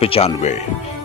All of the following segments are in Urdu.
95,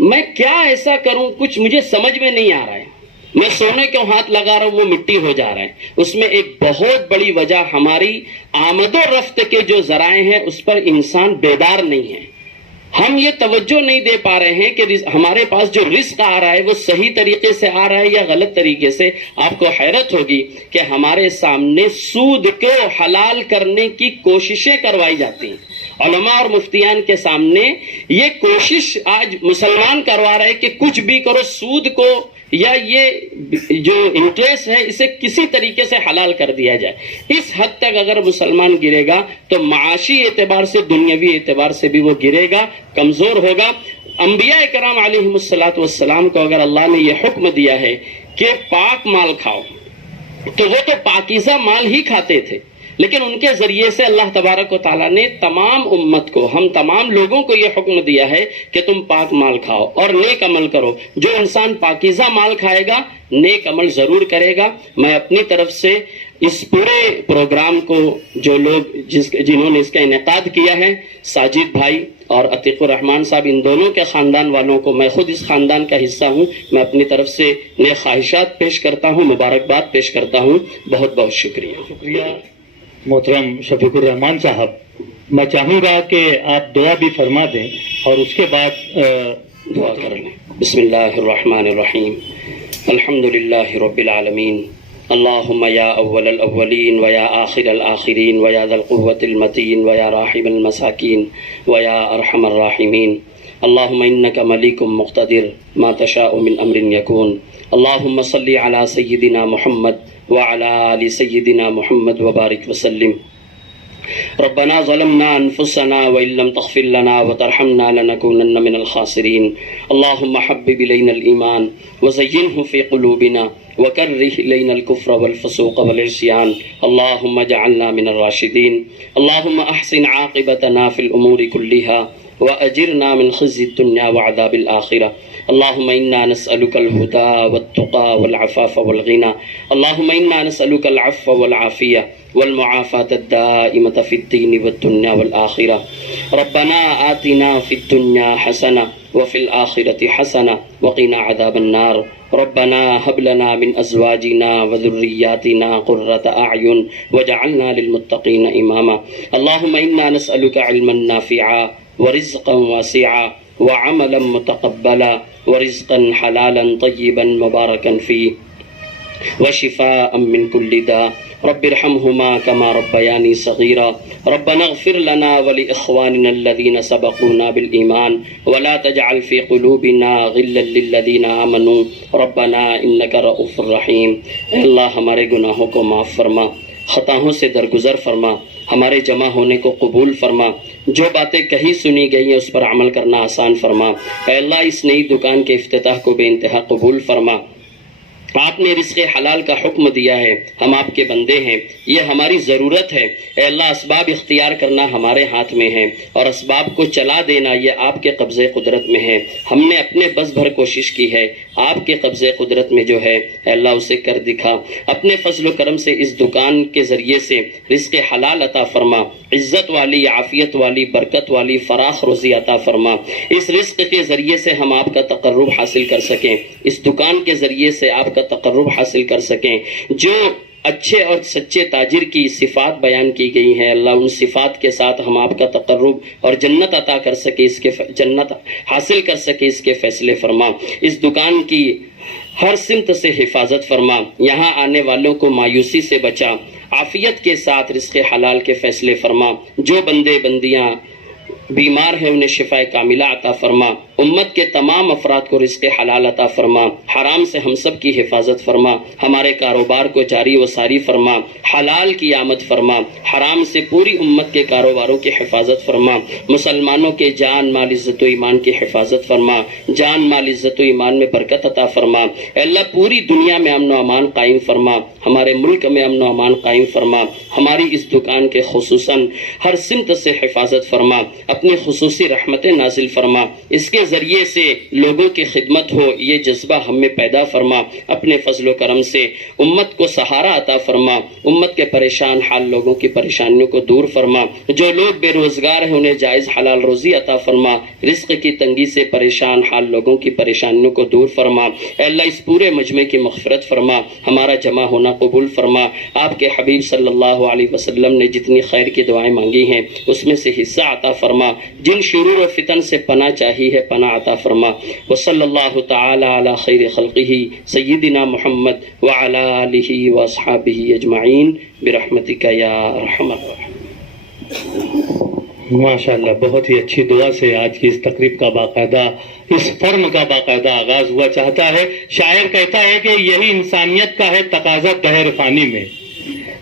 میں کیا ایسا کروں، کچھ مجھے سمجھ میں نہیں آ رہا ہے، میں سونے کو ہاتھ لگا رہا ہوں وہ مٹی ہو جا رہا ہے. اس میں ایک بہت بڑی وجہ ہماری آمد و رفت کے جو ذرائع ہیں اس پر انسان بیدار نہیں ہے. ہم یہ توجہ نہیں دے پا رہے ہیں کہ ہمارے پاس جو رزق آ رہا ہے وہ صحیح طریقے سے آ رہا ہے یا غلط طریقے سے. آپ کو حیرت ہوگی کہ ہمارے سامنے سود کو حلال کرنے کی کوششیں کروائی جاتی ہیں. علماء اور مفتیان کے سامنے یہ کوشش آج مسلمان کروا رہے کہ کچھ بھی کرو، سود کو یا یہ جو انٹرسٹ ہے اسے کسی طریقے سے حلال کر دیا جائے. اس حد تک اگر مسلمان گرے گا تو معاشی اعتبار سے، دنیاوی اعتبار سے بھی وہ گرے گا، کمزور ہوگا. انبیاء کرام علیہم السلام کو اگر اللہ نے یہ حکم دیا ہے کہ پاک مال کھاؤ، تو وہ تو پاکیزہ مال ہی کھاتے تھے، لیکن ان کے ذریعے سے اللہ تبارک و تعالیٰ نے تمام امت کو، ہم تمام لوگوں کو یہ حکم دیا ہے کہ تم پاک مال کھاؤ اور نیک عمل کرو. جو انسان پاکیزہ مال کھائے گا نیک عمل ضرور کرے گا. میں اپنی طرف سے اس پورے پروگرام کو جو لوگ جنہوں نے اس کا انعقاد کیا ہے، ساجد بھائی اور عتیق الرحمان صاحب، ان دونوں کے خاندان والوں کو، میں خود اس خاندان کا حصہ ہوں، میں اپنی طرف سے نیک خواہشات پیش کرتا ہوں، مبارکباد پیش کرتا ہوں. بہت بہت شکریہ. محترم شفیق الرحمان صاحب، میں چاہوں گا کہ آپ دعا بھی فرما دیں اور اس کے بعد دعا کر لیں. بسم اللہ الرحمن الرحیم. الحمد للہ رب العالمین. اللہم یا اول الاولین ویا آخر الآخرین ویا ذا القوة المتین ویا راحم المساکین ویا ارحم الراحمین. اللہم انک ملیک مقتدر ما تشاء من امر یکون. اللہم صلی علی سیدنا محمد وعلى آل سيدنا محمد وبارك وسلم. ربنا ظلمنا أنفسنا وإن لم تغفر لنا وترحمنا لنكونن من الخاسرين. اللهم حبب إلينا الإيمان وزينه في قلوبنا وكره إلينا الكفر والفسوق والعصيان. اللهم اجعلنا من الراشدين. اللهم أحسن عاقبتنا في الأمور كلها وأجرنا من خزي الدنيا وعذاب الآخرة. اللهم إنا نسألك الهدى والتقى والعفاف والغنى. اللهم إنا نسألك العفو والعافية والمعافاة الدائمة في الدين والدنيا والآخرة. ربنا آتنا في الدنيا حسنة وفي الآخرة حسنة وقنا عذاب النار. ربنا هب لنا من أزواجنا وذرياتنا قرة أعين واجعلنا للمتقين إماما. اللهم إنا نسألك علما نافعا ورزقا واسعا وعملا متقبلا ورزقا حلالا طيبا مباركا فيه وشفاء من كل داء. رب ارحمهما كما ربياني صغيرا. ربنا اغفر لنا ولإخواننا الذين سبقونا بالإيمان ولا تجعل في قلوبنا غلا للذين آمنوا ربنا إنك رؤوف رحيم. اے اللہ ہمارے گناہوں کو معاف فرما، خطاؤں سے درگزر فرما، ہمارے جمع ہونے کو قبول فرما، جو باتیں کہیں سنی گئی ہیں اس پر عمل کرنا آسان فرما. اے اللہ اس نئی دکان کے افتتاح کو بے انتہا قبول فرما. آپ نے رزق حلال کا حکم دیا ہے، ہم آپ کے بندے ہیں، یہ ہماری ضرورت ہے. اے اللہ اسباب اختیار کرنا ہمارے ہاتھ میں ہے اور اسباب کو چلا دینا یہ آپ کے قبضے قدرت میں ہے. ہم نے اپنے بس بھر کوشش کی ہے، آپ کے قبضے قدرت میں جو ہے اے اللہ اسے کر دکھا. اپنے فضل و کرم سے اس دکان کے ذریعے سے رزق حلال عطا فرما، عزت والی، عافیت والی، برکت والی، فراخ روزی عطا فرما. اس رزق کے ذریعے سے ہم آپ کا تقرب حاصل کر سکیں، اس دکان کے ذریعے سے آپ کا تقرب حاصل کر سکیں. جو اچھے اور سچے تاجر کی صفات بیان کی گئی ہیں اللہ ان صفات کے ساتھ ہم آپ کا تقرب اور جنت عطا کر سکے، اس کے جنت حاصل کر سکے، اس کے فیصلے فرما. اس دکان کی ہر سمت سے حفاظت فرما، یہاں آنے والوں کو مایوسی سے بچا، عافیت کے ساتھ رزق حلال کے فیصلے فرما. جو بندے بندیاں بیمار ہیں انہیں شفا کاملہ عطا فرما. امت کے تمام افراد کو رزق حلال عطا فرما. حرام سے ہم سب کی حفاظت فرما. ہمارے کاروبار کو جاری و ساری فرما. حلال کی آمد فرما. حرام سے پوری امت کے کاروباروں کی حفاظت فرما. مسلمانوں کے جان مال عزت و ایمان کی حفاظت فرما. جان مال عزت و ایمان میں برکت عطا فرما. اے اللہ پوری دنیا میں امن و امان قائم فرما. ہمارے ملک میں امن و امان قائم فرما. ہماری اس دکان کے خصوصاً ہر سمت سے حفاظت فرما. اپنی خصوصی رحمتیں نازل فرما. اس کے ذریعے سے لوگوں کی خدمت ہو، یہ جذبہ ہم میں پیدا فرما، اپنے فضل و کرم سے امت کو سہارا عطا فرما، امت کے پریشان حال لوگوں کی پریشانیوں کو دور فرما، جو لوگ بے روزگار ہیں انہیں جائز حلال روزی عطا فرما، رزق کی تنگی سے پریشان حال لوگوں کی پریشانیوں کو دور فرما۔ اے اللہ اس پورے مجمع کی مغفرت فرما، ہمارا جمع ہونا قبول فرما۔ آپ کے حبیب صلی اللہ علیہ وسلم نے جتنی خیر کی دعائیں مانگی ہیں اس میں سے حصہ عطا فرما، جن شرور و فتن سے پناہ چاہی ہے پناہ عطا فرما۔ وصلی اللہ تعالی علی خیر خلقہ سیدنا محمد وعلی آلہ واصحابہ اجمعین برحمتک یا ارحم الراحمین۔ ماشاءاللہ، بہت ہی اچھی دعا سے آج کی اس تقریب کا باقاعدہ، اس فرم کا باقاعدہ آغاز ہوا چاہتا ہے۔ شاعر کہتا ہے کہ یہی انسانیت کا ہے تقاضا دہر فانی میں،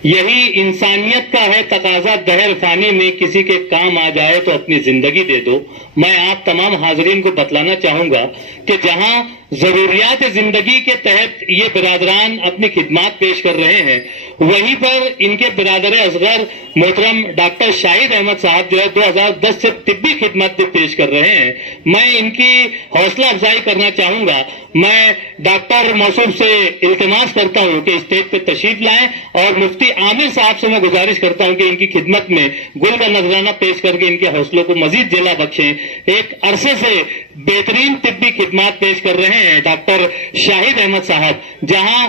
یہی انسانیت کا ہے تقاضا دہر فانی میں، کسی کے کام آ جائے تو اپنی زندگی دے دو۔ میں آپ تمام حاضرین کو بتلانا چاہوں گا کہ جہاں ضروریات زندگی کے تحت یہ برادران اپنی خدمات پیش کر رہے ہیں، وہیں پر ان کے برادر اصغر محترم ڈاکٹر شاہد احمد صاحب جو ہے 2010 سے طبی خدمات بھی پیش کر رہے ہیں۔ میں ان کی حوصلہ افزائی کرنا چاہوں گا۔ میں ڈاکٹر موصوف سے التماس کرتا ہوں کہ اسٹیج پہ تشریف لائیں، اور مفتی عامر صاحب سے میں گزارش کرتا ہوں کہ ان کی خدمت میں گل کا نذرانہ پیش کر کے ان کے حوصلوں کو مزید جلا بخشیں۔ ایک عرصے سے بہترین طبی خدمات پیش کر رہے ہیں ڈاکٹر شاہد احمد صاحب، جہاں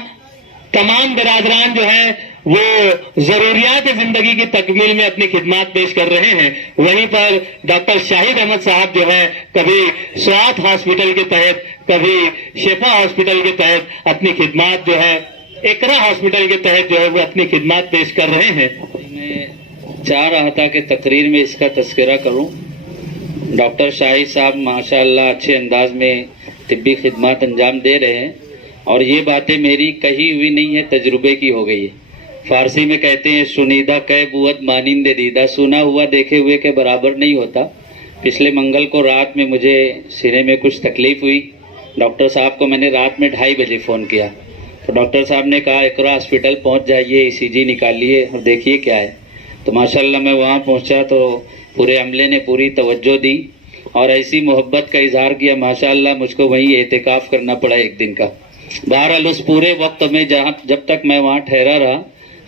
تمام برادران جو ہیں وہ ضروریات زندگی کی تکمیل میں اپنی خدمات پیش کر رہے ہیں، وہیں پر ڈاکٹر شاہد احمد صاحب جو ہے کبھی سوات ہاسپٹل کے تحت، کبھی شفا ہاسپٹل کے تحت اپنی خدمات جو ہے، اقرا ہاسپٹل کے تحت جو ہے وہ اپنی خدمات پیش کر رہے ہیں۔ میں چاہ رہا تھا کہ تقریر میں اس کا تذکرہ کروں۔ ڈاکٹر شاہد صاحب ماشاءاللہ اچھے انداز میں طبی خدمات انجام دے رہے ہیں، اور یہ باتیں میری کہی ہوئی نہیں ہے، تجربے کی ہو گئی ہے۔ فارسی میں کہتے ہیں شنیدہ کہ بوت مانند دیدہ، سنا ہوا دیکھے ہوئے کے برابر نہیں ہوتا۔ پچھلے منگل کو رات میں مجھے سینے میں کچھ تکلیف ہوئی، ڈاکٹر صاحب کو میں نے رات میں 2:30 بجے فون کیا، تو ڈاکٹر صاحب نے کہا اقرا ہاسپٹل پہنچ جائیے، ECG نکالیے اور دیکھیے کیا ہے۔ تو ماشاءاللہ میں وہاں پہنچا تو پورے عملے نے پوری توجہ دی اور ایسی محبت کا اظہار کیا، ماشاءاللہ مجھ کو وہیں اعتکاف کرنا پڑا 1 دن کا۔ بہرحال اس پورے وقت میں جب تک میں وہاں ٹھہرا رہا،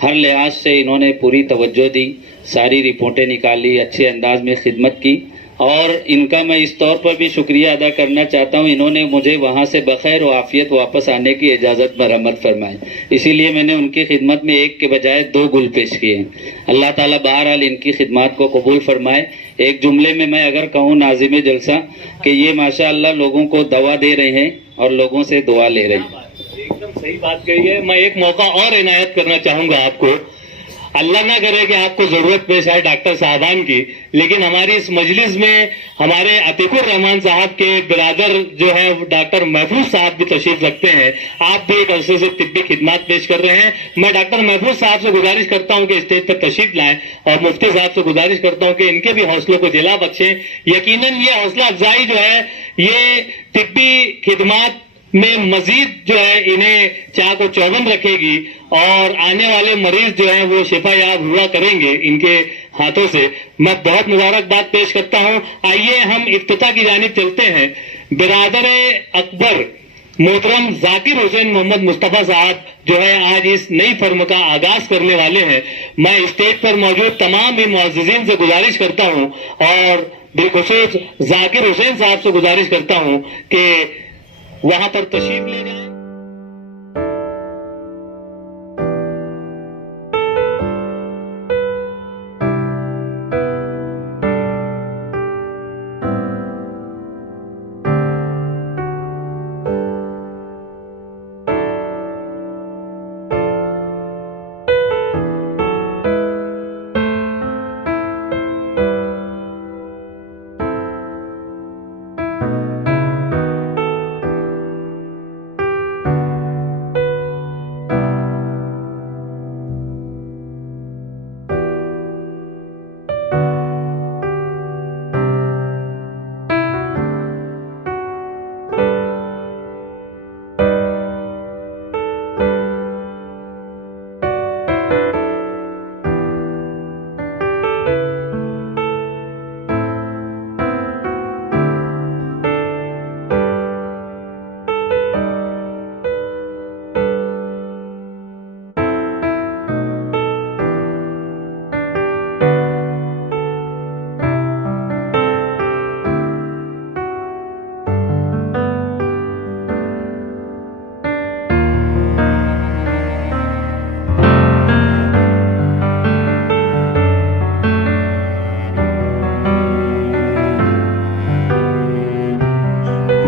ہر لحاظ سے انہوں نے پوری توجہ دی، ساری رپورٹیں نکالی، اچھے انداز میں خدمت کی، اور ان کا میں اس طور پر بھی شکریہ ادا کرنا چاہتا ہوں، انہوں نے مجھے وہاں سے بخیر و عافیت واپس آنے کی اجازت برآمد فرمائی، اسی لیے میں نے ان کی خدمت میں 1 کے بجائے 2 گل پیش کیے ہیں۔ اللہ تعالیٰ بہرحال ان کی خدمات کو قبول فرمائے۔ ایک جملے میں اگر کہوں ناظم جلسہ کہ یہ ماشاءاللہ لوگوں کو دوا دے رہے ہیں اور لوگوں سے دعا لے رہے ہیں۔ ایک دم صحیح بات کہی ہے۔ میں ایک موقع اور عنایت کرنا چاہوں گا آپ کو، اللہ نہ کرے کہ آپ کو ضرورت پیش آئے ڈاکٹر صاحبان کی، لیکن ہماری اس مجلس میں ہمارے عتیق الرحمان صاحب کے برادر جو ہے ڈاکٹر محفوظ صاحب بھی تشریف رکھتے ہیں۔ آپ بھی ایک عرصے سے طبی خدمات پیش کر رہے ہیں۔ میں ڈاکٹر محفوظ صاحب سے گزارش کرتا ہوں کہ اسٹیج پر تشریف لائیں، اور مفتی صاحب سے گزارش کرتا ہوں کہ ان کے بھی حوصلوں کو جلا بخشیں۔ یقیناً یہ حوصلہ افزائی جو ہے یہ طبی خدمات میں مزید جو ہے انہیں چاق و چوبند رکھے گی، اور آنے والے مریض جو ہیں وہ شفا یاب ہوا کریں گے ان کے ہاتھوں سے۔ میں بہت مبارکباد پیش کرتا ہوں۔ آئیے ہم افتتاح کی جانب چلتے ہیں۔ برادر اکبر محترم ذاکر حسین محمد مصطفیٰ صاحب جو ہے آج اس نئی فرم کا آغاز کرنے والے ہیں۔ میں اسٹیج پر موجود تمام ہی معززین سے گزارش کرتا ہوں، اور بالخصوص ذاکر حسین صاحب سے گزارش کرتا ہوں کہ وہاں پر تشریف لے جائیں۔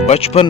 55,